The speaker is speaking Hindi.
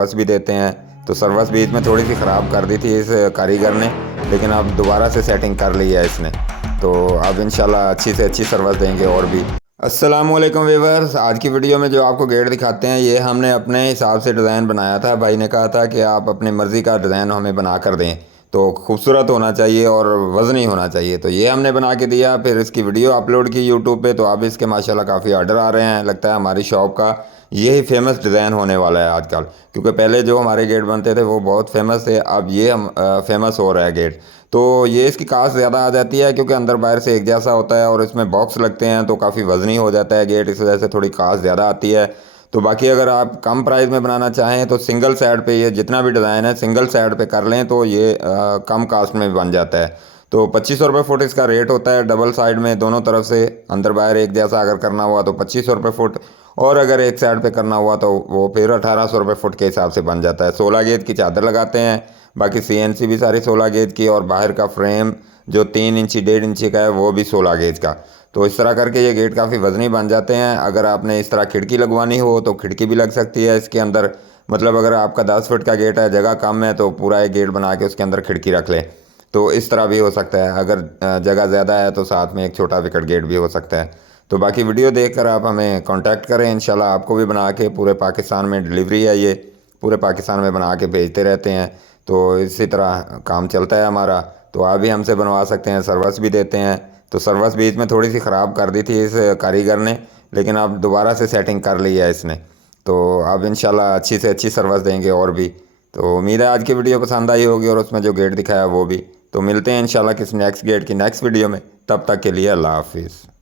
सर्विस भी देते हैं। तो सर्विस बीच में थोड़ी सी ख़राब कर दी थी इस कारीगर ने, लेकिन अब दोबारा से सेटिंग कर ली है इसने। तो अब इंशाल्लाह अच्छी से अच्छी सर्विस देंगे और भी। अस्सलामुअलैकुम व्यूअर्स, आज की वीडियो में जो आपको गेट दिखाते हैं ये हमने अपने हिसाब से डिज़ाइन बनाया था। भाई ने कहा था कि आप अपनी मर्ज़ी का डिज़ाइन हमें बना कर दें, तो खूबसूरत होना चाहिए और वज़नी होना चाहिए। तो ये हमने बना के दिया, फिर इसकी वीडियो अपलोड की यूट्यूब पे। तो अब इसके माशाल्लाह काफ़ी ऑर्डर आ रहे हैं। लगता है हमारी शॉप का यही फेमस डिज़ाइन होने वाला है आजकल, क्योंकि पहले जो हमारे गेट बनते थे वो बहुत फेमस थे, अब ये हम फेमस हो रहा है गेट। तो ये इसकी कास्ट ज़्यादा आ जाती है क्योंकि अंदर बाहर से एक जैसा होता है और इसमें बॉक्स लगते हैं, तो काफ़ी वज़नी हो जाता है गेट, इस वजह से थोड़ी कास्ट ज़्यादा आती है। तो बाकी अगर आप कम प्राइस में बनाना चाहें तो सिंगल साइड पे ये जितना भी डिज़ाइन है सिंगल साइड पे कर लें तो ये कम कास्ट में बन जाता है। तो 2500 रुपये फुट इसका रेट होता है। डबल साइड में दोनों तरफ से अंदर बाहर एक जैसा अगर करना हुआ तो 2500 रुपये फुट, और अगर एक साइड पे करना हुआ तो वो फिर 1800 रुपये फुट के हिसाब से बन जाता है। 16 गेज की चादर लगाते हैं, बाकी CNC भी सारी 16 गेज की, और बाहर का फ्रेम जो 3 इंची 1.5 इंची का है वो भी 16 गेज का। तो इस तरह करके ये गेट काफ़ी वजनी बन जाते हैं। अगर आपने इस तरह खिड़की लगवानी हो तो खिड़की भी लग सकती है इसके अंदर। मतलब अगर आपका 10 फुट का गेट है, जगह कम है, तो पूरा एक गेट बना के उसके अंदर खिड़की रख लें, तो इस तरह भी हो सकता है। अगर जगह ज़्यादा है तो साथ में एक छोटा विकेट गेट भी हो सकता है। तो बाकी वीडियो देखकर आप हमें कांटेक्ट करें, इंशाल्लाह आपको भी बना के पूरे पाकिस्तान में डिलीवरी है, ये पूरे पाकिस्तान में बना के भेजते रहते हैं। तो इसी तरह काम चलता है हमारा। तो आप भी हमसे बनवा सकते हैं, सर्विस भी देते हैं। तो सर्विस बीच में थोड़ी सी ख़राब कर दी थी इस कारीगर ने, लेकिन अब दोबारा से सेटिंग कर ली है इसने। तो अब इंशाल्लाह अच्छी से अच्छी सर्विस देंगे और भी। तो उम्मीद है आज की वीडियो पसंद आई होगी और उसमें जो गेट दिखाया वो भी। तो मिलते हैं इंशाल्लाह किसी नेक्स्ट गेट की नेक्स्ट वीडियो में। तब तक के लिए अल्लाह हाफिज़।